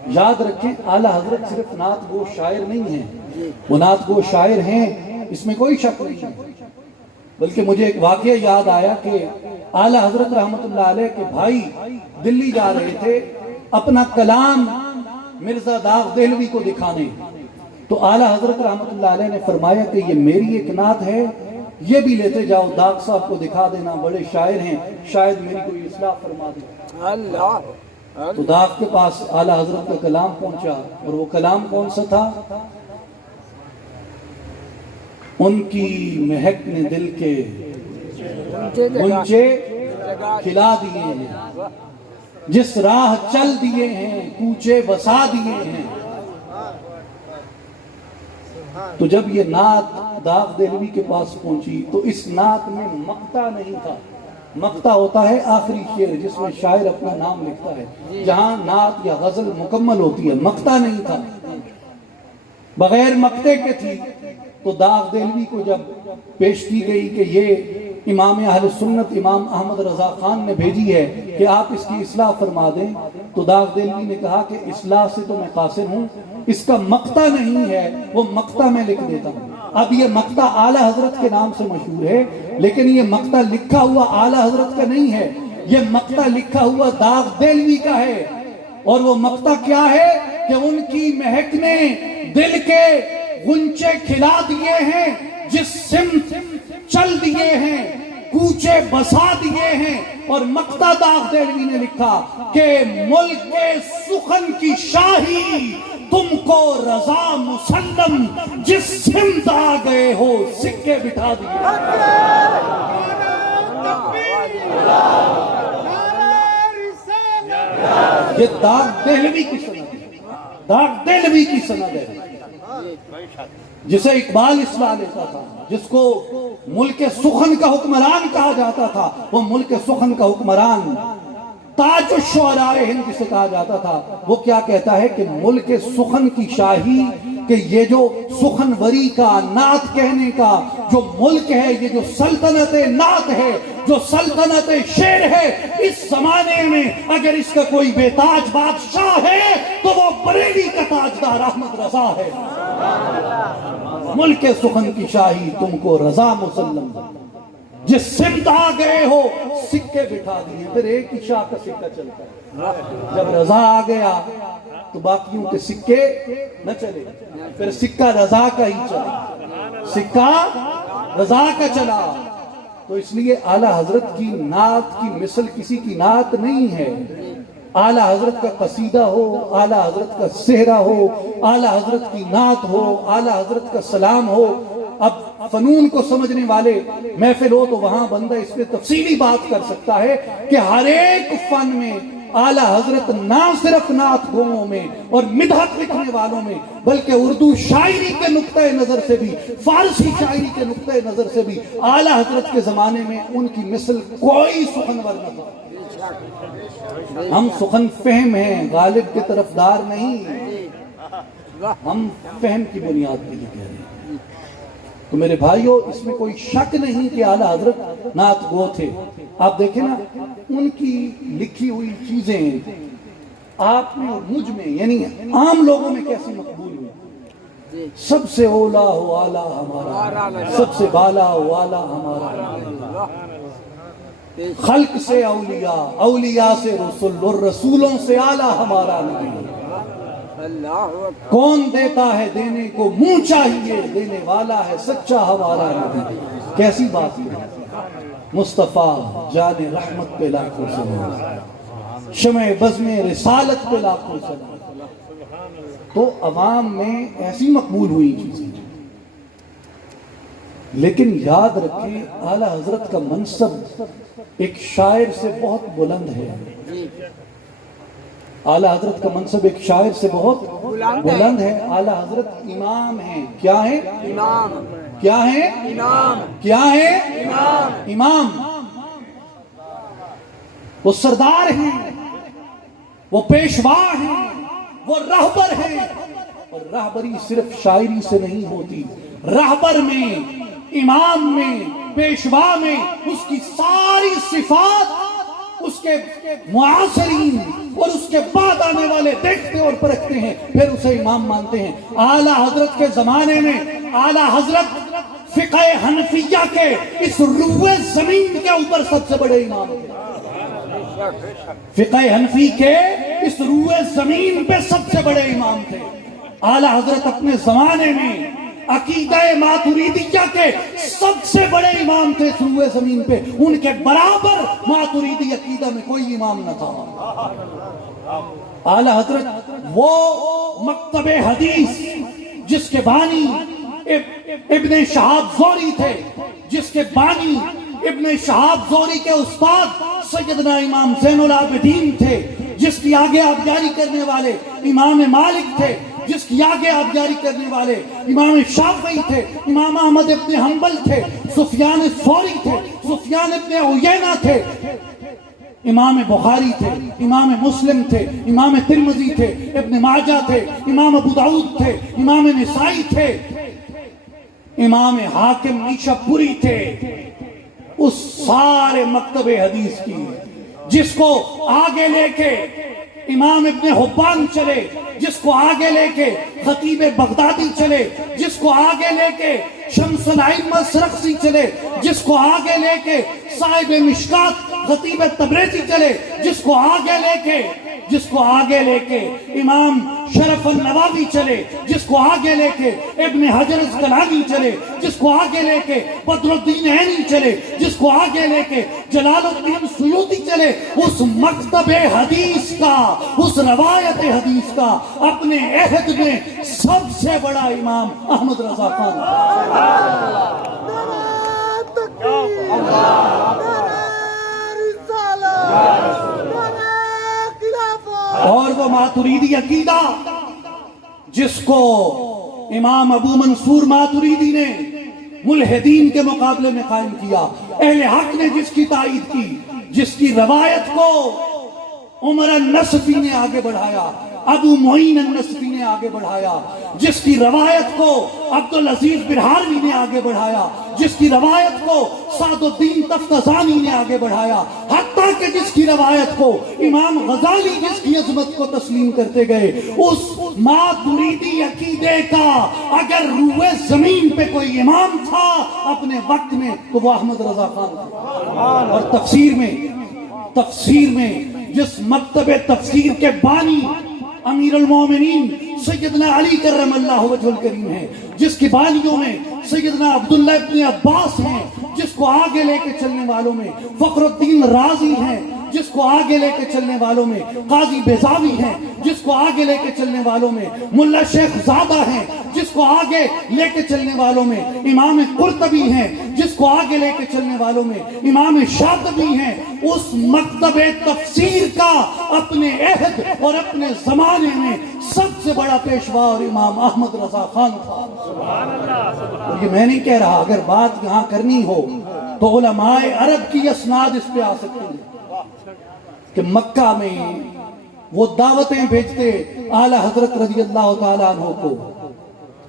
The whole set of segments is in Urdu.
یاد رکھیں اعلیٰ حضرت صرف نعت گو شاعر نہیں ہیں، وہ نعت گو شاعر ہیں، اس میں کوئی شک نہیں ہے۔ بلکہ مجھے ایک واقعہ یاد آیا کہ اعلیٰ حضرت رحمت اللہ علیہ کے بھائی دلی جا رہے تھے اپنا کلام مرزا داغ دہلوی کو دکھانے، تو اعلیٰ حضرت رحمت اللہ علیہ نے فرمایا کہ یہ میری ایک نعت ہے، یہ بھی لیتے جاؤ، داغ صاحب کو دکھا دینا، بڑے شاعر ہیں، شاید میری کوئی اصلاح فرما دے۔ اللہ تو داغ کے پاس اعلیٰ حضرت کا کلام پہنچا، اور وہ کلام کون سا تھا؟ ان کی مہک نے دل کے غنچے کھلا دیے ہیں، جس راہ چل دیے ہیں کوچے بسا دیے ہیں۔ تو جب یہ نعت داغ دہلوی کے پاس پہنچی تو اس نعت میں مقطع نہیں تھا۔ مقطع ہوتا ہے آخری شعر جس میں شاعر اپنا نام لکھتا ہے، جہاں نعت یا غزل مکمل ہوتی ہے، مقطع نہیں تھا، بغیر مقطع کے تھی۔ تو داغ دہلوی کو جب پیش کی گئی کہ یہ امام اہل سنت امام احمد رضا خان نے بھیجی ہے کہ آپ اس کی اصلاح فرما دیں، تو داغ دہلوی نے کہا کہ اصلاح سے تو میں قاصر ہوں، اس کا مقطع نہیں ہے، وہ مقطع میں لکھ دیتا ہوں۔ اب یہ مقطع اعلیٰ حضرت کے نام سے مشہور ہے، لیکن یہ مقطع لکھا ہوا اعلیٰ حضرت کا نہیں ہے، یہ مقطع لکھا ہوا داغ دہلوی کا ہے۔ اور وہ مقطع کیا ہے کہ ان کی مہک نے دل کے غنچے کھلا دیے ہیں، جس سمت چل دیے ہیں کوچے بسا دیے ہیں۔ اور مقطع داغ دہلوی نے لکھا کہ ملک کے سخن کی شاہی تم کو رضا مسلم، جس سمت آ گئے ہو سکے بٹھا دیے۔ یہ داغ دہلوی کی سند ہے، داغ دہلوی کی سند ہے، جسے اقبال اصلاح لیتا تھا، جس کو ملک سخن کا حکمران کہا جاتا تھا، وہ ملک سخن کا حکمران تاج الشعراء ہند جسے کہا جاتا تھا، وہ کیا کہتا ہے کہ ملک سخن کی شاہی، کہ یہ جو سخن وری کا نعت کہنے کا جو ملک ہے، یہ جو سلطنت نعت ہے، جو سلطنت شعر ہے، اس زمانے میں اگر اس کا کوئی بے تاج بادشاہ ہے تو وہ بریلی کا تاجدار احمد رضا ہے۔ ملک سخن کی شاہی تم کو رضا مسلم، جس سمت آ گئے ہو سکے بٹھا دیے۔ پھر ایک ہی شاہ کا سکہ چلتا ہے، جب رضا آ گیا تو باقیوں کے سکے نہ چلے، پھر سکہ رضا کا ہی چلا، سکہ رضا کا چلا۔ تو اس لیے اعلیٰ حضرت کی نعت کی مثل کسی کی نعت نہیں ہے۔ اعلیٰ حضرت کا قصیدہ ہو، اعلیٰ حضرت کا صحرا ہو، اعلیٰ حضرت کی نعت ہو، اعلیٰ حضرت کا سلام ہو۔ اب فنون کو سمجھنے والے محفل ہو تو وہاں بندہ اس پہ تفصیلی بات کر سکتا ہے کہ ہر ایک فن میں اعلیٰ حضرت نہ صرف نعت گوؤں میں اور مدحت لکھنے والوں میں، بلکہ اردو شاعری کے نقطۂ نظر سے بھی، فارسی شاعری کے نقطۂ نظر سے بھی اعلیٰ حضرت کے زمانے میں ان کی مثل کوئی سخنور نہ تھا۔ ہم سخن فہم ہیں، غالب کے طرفدار نہیں، ہم فہم کی بنیاد پہ لکھ رہے ہیں۔ تو میرے بھائیو، اس میں کوئی شک نہیں کہ اعلیٰ حضرت نعت گو تھے۔ آپ دیکھیں نا ان کی لکھی ہوئی چیزیں آپ میں اور مجھ میں، یعنی عام لوگوں میں کیسی مقبول ہوئی۔ سب سے اولا ہو اعلیٰ ہمارا، سب سے بالا ہو اعلیٰ ہمارا، خلق سے اولیاء، اولیاء سے رسول، اور رسولوں سے اعلیٰ ہمارا نبی۔ کون دیتا ہے دینے کو منہ چاہیے، دینے والا ہے سچا ہمارا نبی۔ کیسی بات ہے، مصطفیٰ جان رحمت پہ لاکھوں سلام، شمع بزم رسالت پہ لاکھوں سلام۔ تو عوام میں ایسی مقبول ہوئی چیزیں، لیکن یاد رکھیں اعلیٰ حضرت کا منصب ایک شاعر سے بہت بلند ہے۔ اعلیٰ حضرت کا منصب ایک شاعر سے بہت بلند ہے۔ اعلیٰ حضرت امام ہیں۔ کیا ہیں؟ امام۔ کیا ہیں؟ امام۔ کیا ہیں؟ امام۔ امام۔ وہ سردار ہیں، وہ پیشوا ہیں، وہ رہبر ہیں۔ اور رہبری صرف شاعری سے نہیں ہوتی، رہبر میں، امام میں، پیشوا میں اس کی ساری صفات اس کے معاصرین اور اس کے بعد آنے والے دیکھتے اور پرکھتے ہیں، پھر اسے امام مانتے ہیں۔ اعلیٰ حضرت کے زمانے میں اعلیٰ حضرت فقہ حنفیہ کے اس روئے زمین کے اوپر سب سے بڑے امام تھے۔ فقہ حنفی کے اس روئے زمین پہ سب سے بڑے امام تھے۔ اعلیٰ حضرت اپنے زمانے میں عقیدہ ماتریدیہ کے سب سے بڑے امام تھے اس روئے زمین پہ، ان کے برابر ماتریدی عقیدہ میں کوئی امام نہ تھا۔ اعلیٰ حضرت وہ مکتب حدیث جس کے بانی ابن شہاب زوری تھے، جس کے بانی ابن شہاب زوری کے استاد سیدنا امام زین العابدین تھے، جس کی آگے آبیاری کرنے والے امام مالک تھے، جس کی آگے آبیاری کرنے والے امام شافعی تھے، امام احمد ابن حنبل تھے، سفیان ثوری تھے، سفیان ابن عیینہ تھے، امام بخاری تھے، امام مسلم تھے، امام ترمذی تھے، ابن ماجہ تھے، امام ابو داؤد تھے، امام نسائی تھے، امام حاکم نیشاپوری تھے۔ اس سارے مکتب حدیث کی جس کو آگے لے کے امام ابن حبان چلے، جس کو آگے لے کے خطیب بغدادی چلے، جس کو آگے لے کے شمس الائمہ سرخسی چلے، جس کو آگے لے کے صاحب مشکات خطیب تبریزی چلے، جس کو آگے لے کے امام شرف النووی چلے، جس کو آگے لے کے ابن حجر اسقلانی چلے، جس کو آگے لے کے بدر الدین عینی چلے، جس کو آگے لے کے جلال الدین سیوطی چلے، اس مکتب حدیث کا، اس روایت حدیث کا اپنے عہد میں سب سے بڑا امام احمد رضا خان اور وہ ماتریدی عقیدہ جس کو امام ابو منصور ماتریدی نے ملحدین کے مقابلے میں قائم کیا، اہل حق نے جس کی تائید کی، جس کی روایت کو عمر النصفی نے آگے بڑھایا، ابو معین النصفی نے آگے بڑھایا، جس کی روایت کو عبدالعزیز برہاروی نے آگے بڑھایا، جس کی روایت کو سعد الدین تفتزانی نے آگے بڑھایا، حتیٰ کہ جس کی روایت کو امام غزالی جس کی عظمت کو تسلیم کرتے گئے، اس ماتریدی عقیدے کا اگر روئے زمین پہ کوئی امام تھا اپنے وقت میں تو وہ احمد رضا خان تھا۔ اور تفسیر میں جس مکتب تفسیر کے بانی امیر المومنین سیدنا علی کرم اللہ وجہ الکریم ہے، جس کی بانیوں میں سیدنا عبداللہ ابن عباس ہیں، جس کو آگے لے کے چلنے والوں میں فخر الدین رازی ہیں، جس کو آگے لے کے چلنے والوں میں قاضی بیضاوی ہیں، جس کو آگے لے کے چلنے والوں میں ملا شیخ زادہ ہیں، جس کو آگے لے کے چلنے والوں میں امام قرطبی ہیں، جس کو آگے لے کے چلنے والوں میں امام شاطبی ہیں، اس مکتب تفسیر کا اپنے عہد اور اپنے زمانے میں سب سے بڑا پیشوا اور امام احمد رضا خان تھا۔ اور یہ میں نہیں کہہ رہا، اگر بات یہاں کرنی ہو تو علماء عرب کی اسناد اس پہ آ سکتے ہیں کہ مکہ میں وہ دعوتیں بھیجتے اعلیٰ حضرت رضی اللہ تعالیٰ عنہ کو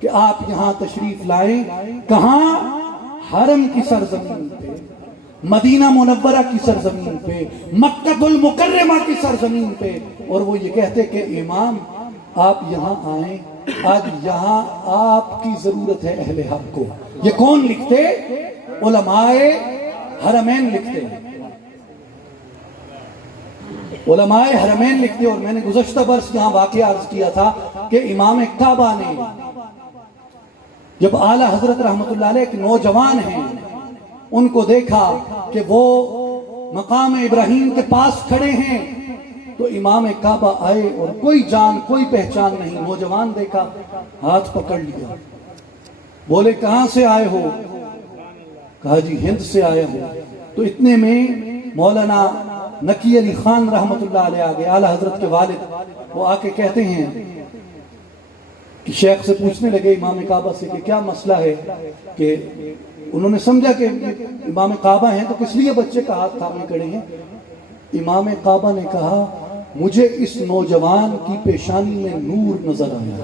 کہ آپ یہاں تشریف لائیں، کہاں؟ حرم کی سرزمین پہ، مدینہ منورہ کی سرزمین پہ، مکہ المکرمہ کی سرزمین پہ، اور وہ یہ کہتے کہ امام آپ یہاں آئیں، آج یہاں آپ کی ضرورت ہے اہل حق کو۔ یہ کون لکھتے؟ علماء حرمین لکھتے ہیں، علماء حرمین لکھتے۔ اور میں نے گزشتہ برس یہاں واقعہ عرض کیا تھا کہ امام کعبہ نے جب اعلیٰ حضرت رحمت اللہ علیہ ایک نوجوان ہیں، ان کو دیکھا کہ وہ مقام ابراہیم کے پاس کھڑے ہیں، تو امام کعبہ آئے اور کوئی جان کوئی پہچان نہیں، نوجوان دیکھا، ہاتھ پکڑ لیا، بولے کہاں سے آئے ہو؟ کہا جی ہند سے آئے ہو۔ تو اتنے میں مولانا نقی علی خان رحمت اللہ علیہ آگے، اعلیٰ حضرت کے والد، وہ آ کے کہتے ہیں کہ شیخ سے پوچھنے لگے امام کعبہ سے کہ کیا مسئلہ ہے، کہ انہوں نے سمجھا کہ امام کعبہ ہیں تو کس لیے بچے کا ہاتھ تھامے کھڑے ہیں۔ امام کعبہ نے کہا مجھے اس نوجوان کی پیشانی میں نور نظر آیا،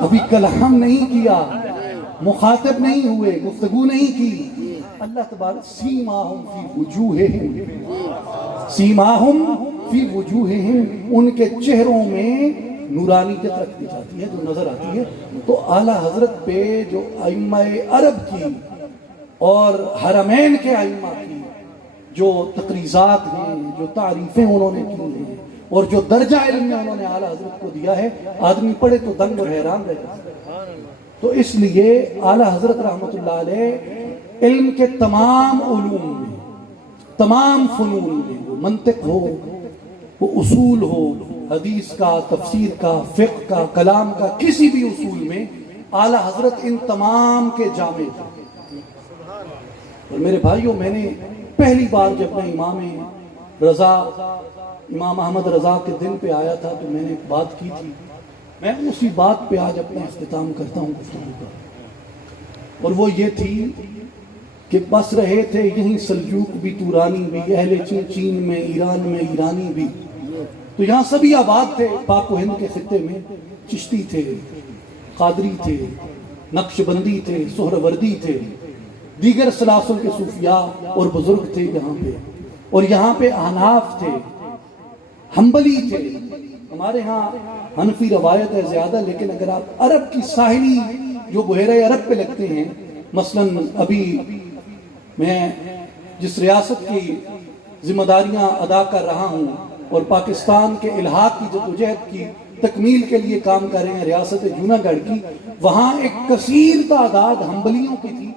ابھی کلام نہیں کیا، مخاطب نہیں ہوئے، گفتگو نہیں کی، اللہ تبارک سیماہم فی وجوہہم سیماہم فی وجوہہم، ان کے چہروں میں نورانیت رکھ دی جاتی ہے جو نظر آتی ہے۔ تو اعلیٰ حضرت پہ جو ائمہ عرب کی اور حرمین کے ائمہ کی جو تقریضات ہیں، جو تعریفیں انہوں نے کی ہیں، اور جو درجہ علم میں انہوں نے اعلیٰ حضرت کو دیا ہے، آدمی پڑھے تو دنگ اور حیران رہ جاتا ہے۔ تو اس لیے اعلیٰ حضرت رحمۃ اللہ علیہ علم کے تمام علوم میں، تمام فنون میں، وہ منطق ہو، وہ اصول ہو، حدیث کا، تفسیر کا، فقہ کا، کلام کا، کسی بھی اصول میں اعلیٰ حضرت ان تمام کے جامع تھے۔ اور میرے بھائیوں، میں نے پہلی بار جب میں امام احمد رضا کے دن پہ آیا تھا تو میں نے ایک بات کی تھی، میں اسی بات پہ آج اپنا اختتام کرتا ہوں گفتگو کا، اور وہ یہ تھی کہ بس رہے تھے یہیں سلجوق بھی، تورانی بھی، اہل چین میں، ایران میں ایرانی بھی، تو یہاں سبھی آباد تھے۔ پاک و ہند کے خطے میں چشتی تھے، قادری تھے، نقش بندی تھے، سہروردی تھے، دیگر سلاسل کے صوفیاء اور بزرگ تھے یہاں پہ، اور یہاں پہ احناف تھے، حنبلی تھے۔ ہمارے ہاں حنفی روایت ہے زیادہ، لیکن اگر آپ عرب کی ساحلی جو بحیرہ عرب پہ لگتے ہیں، مثلا ابھی میں جس ریاست کی ذمہ داریاں ادا کر رہا ہوں اور پاکستان کے الحاق کی جدوجہد کی تکمیل کے لیے کام کر رہے ہیں، ریاست جوناگڑھ کی، وہاں ایک کثیر تعداد حنبلیوں کی تھی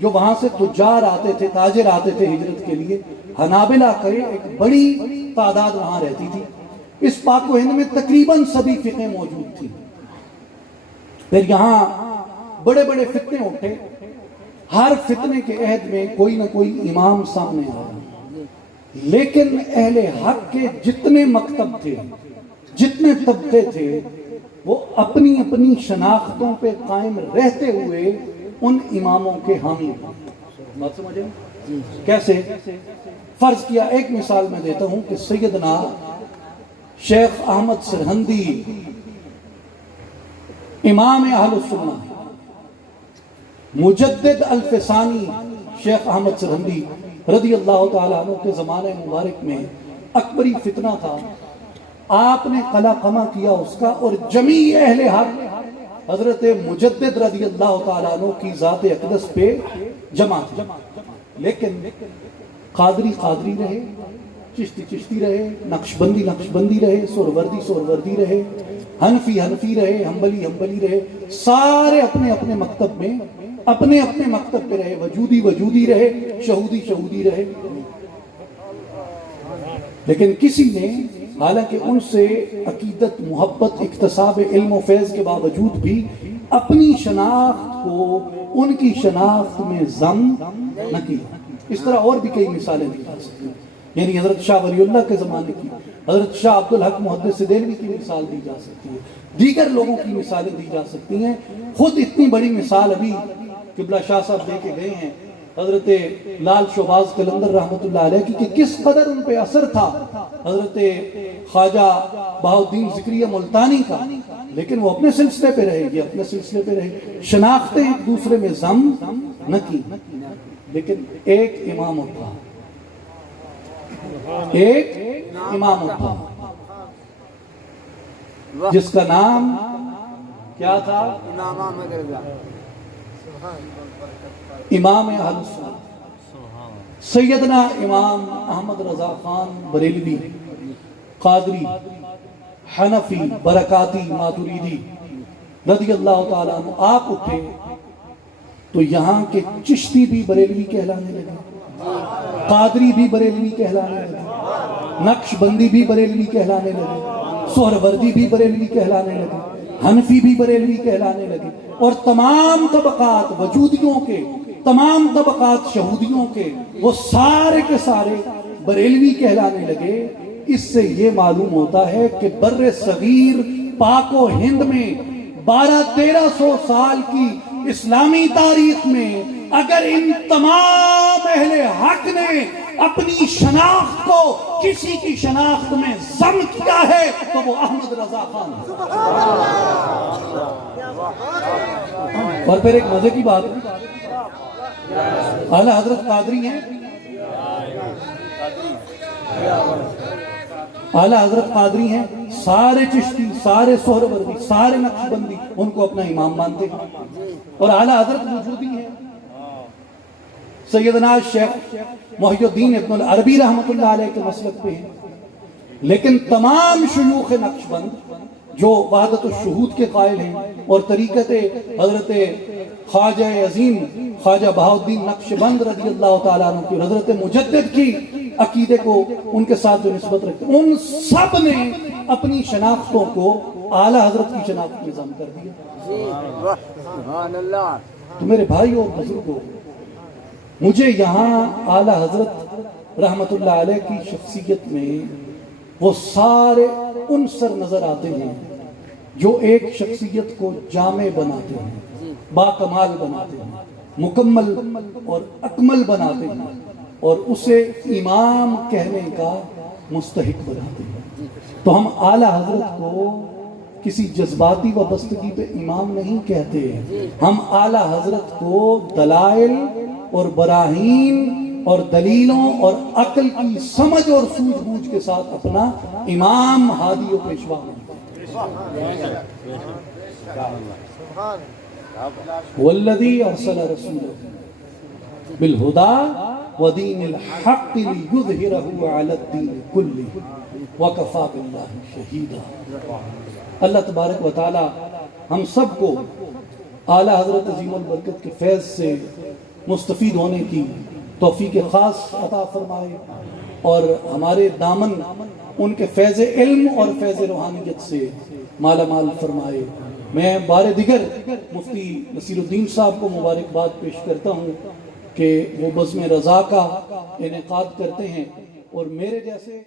جو وہاں سے تجار آتے تھے، تاجر آتے تھے ہجرت کے لیے۔ حنابلہ کے ایک بڑی تعداد وہاں رہتی تھی۔ اس پاک و ہند میں تقریباً سبھی فقہیں موجود تھی۔ پھر یہاں بڑے بڑے فتنے اٹھے، ہر فتنے کے عہد میں کوئی نہ کوئی امام سامنے آیا، لیکن اہل حق کے جتنے مکتب تھے، جتنے طبقے تھے، وہ اپنی اپنی شناختوں پہ قائم رہتے ہوئے ان اماموں کے حامی تھے۔ بات سمجھیں؟ کیسے؟ فرض کیا، ایک مثال میں دیتا ہوں کہ سیدنا شیخ احمد سرہندی امام اہل السنہ، مجدد الفسانی شیخ احمد سرہندی رضی اللہ تعالیٰ عنہ کے زمانے مبارک میں اکبری فتنہ تھا، آپ نے قلع قمع کیا اس کا، اور جمیع اہل حق حضرت مجدد رضی اللہ تعالیٰ عنہ کی ذات اقدس پہ جمع تھے۔ لیکن قادری قادری رہے، چشتی چشتی رہے، نقشبندی نقشبندی رہے، سہروردی سہروردی رہے، حنفی حنفی رہے، حنبلی حنبلی رہے، سارے اپنے اپنے مکتب میں اپنے اپنے مکتب پہ رہے، وجودی وجودی رہے، شہودی شہودی رہے۔ لیکن کسی نے، حالانکہ ان سے عقیدت، محبت، اکتساب علم و فیض کے باوجود بھی اپنی شناخت کو ان کی شناخت میں ضم نہ کیا۔ اس طرح اور بھی کئی مثالیں دی جا سکتی ہیں، یعنی حضرت شاہ ولی اللہ کے زمانے کی، حضرت شاہ عبدالحق محدث دہلوی کی مثال دی جا سکتی ہے، دیگر لوگوں کی مثالیں دی جا سکتی ہیں۔ خود اتنی بڑی مثال ابھی قبلہ شاہ صاحب دے کے گئے ہیں حضرت لال شہباز قلندر رحمۃ اللہ علیہ کی، کہ کس قدر ان پہ اثر تھا حضرت خواجہ بہاؤالدین ذکریہ ملتانی کا، لیکن وہ اپنے سلسلے پہ رہے، یہ اپنے سلسلے پہ رہے، شناختیں ایک دوسرے میں ضم نہ کی۔ لیکن ایک امام اٹھا، ایک امام اٹھا جس کا نام کیا تھا؟ امام اہل السنہ سیدنا امام احمد رضا خان بریلوی، قادری، حنفی، برکاتی، ماتریدی رضی اللہ تعالیٰ عنہ۔ آپ اٹھے تو یہاں کے چشتی بھی بریلوی کہلانے لگے، قادری بھی بریلوی کہلانے لگے، نقش بندی بھی بریلوی کہلانے لگے، سہروردی بھی بریلوی کہلانے لگے، حنفی بھی بریلوی کہلانے لگے، اور تمام طبقات وجودیوں کے، تمام طبقات شہودیوں کے، وہ سارے کے سارے بریلوی کہلانے لگے۔ اس سے یہ معلوم ہوتا ہے کہ بر صغیر پاک و ہند میں 1200-1300 سال کی اسلامی تاریخ میں اگر ان تمام اہل حق نے اپنی شناخت کو کسی کی شناخت میں ضم کیا ہے تو وہ احمد رضا خان۔ اور پھر ایک مزے کی بات ہے، اعلیٰ حضرت قادری ہیں، اعلیٰ حضرت قادری ہیں، سارے چشتی، سارے سہروردی، سارے نقش بندی ان کو اپنا امام مانتے ہیں، اور اعلیٰ حضرت وجودی ہیں۔ سیدنا شیخ محی الدین ابن العربی رحمۃ اللہ علیہ کے مسلک پہ ہیں، لیکن تمام شیوخ نقش بند جو وحدت الشہود کے قائل ہیں اور طریقت حضرت خواجہ عظیم خواجہ بہاؤالدین نقش بند رضی اللہ تعالیٰ عنہ کی، حضرت مجدد کی عقیدے کو ان کے ساتھ جو نسبت رکھتے ہیں، ان سب نے اپنی شناختوں کو اعلیٰ حضرت کی شناخت میں ضم کر دیا۔ تو میرے بھائی اور بزرگوں، مجھے یہاں اعلیٰ حضرت رحمت اللہ علیہ کی شخصیت میں وہ سارے عنصر نظر آتے ہیں جو ایک شخصیت کو جامع بناتے ہیں، باکمال بناتے ہیں، مکمل اور اکمل بناتے ہیں، اور اسے امام کہنے کا مستحق بناتے ہیں۔ تو ہم اعلیٰ حضرت کو کسی جذباتی وابستگی پہ امام نہیں کہتے، ہم اعلیٰ حضرت کو دلائل اور براہین اور دلیلوں اور عقل کی سمجھ اور سوجھ بوجھ کے ساتھ اپنا امام، ہادی و پیشوا مانتے ہیں۔ والذی ارسل رسولہ بالہدی ودین الحق لیظہرہ علی الدین کلہ وکفی باللہ شہیدا۔ اللہ تبارک و تعالی ہم سب کو اعلیٰ حضرت عظیم البرکت کے فیض سے مستفید ہونے کی توفیق خاص عطا فرمائے، اور ہمارے دامن ان کے فیض علم اور فیض روحانیت سے مالا مال فرمائے۔ میں بار دیگر مفتی نصیر الدین صاحب کو مبارکباد پیش کرتا ہوں کہ وہ بزم رضا کا انعقاد کرتے ہیں، اور میرے جیسے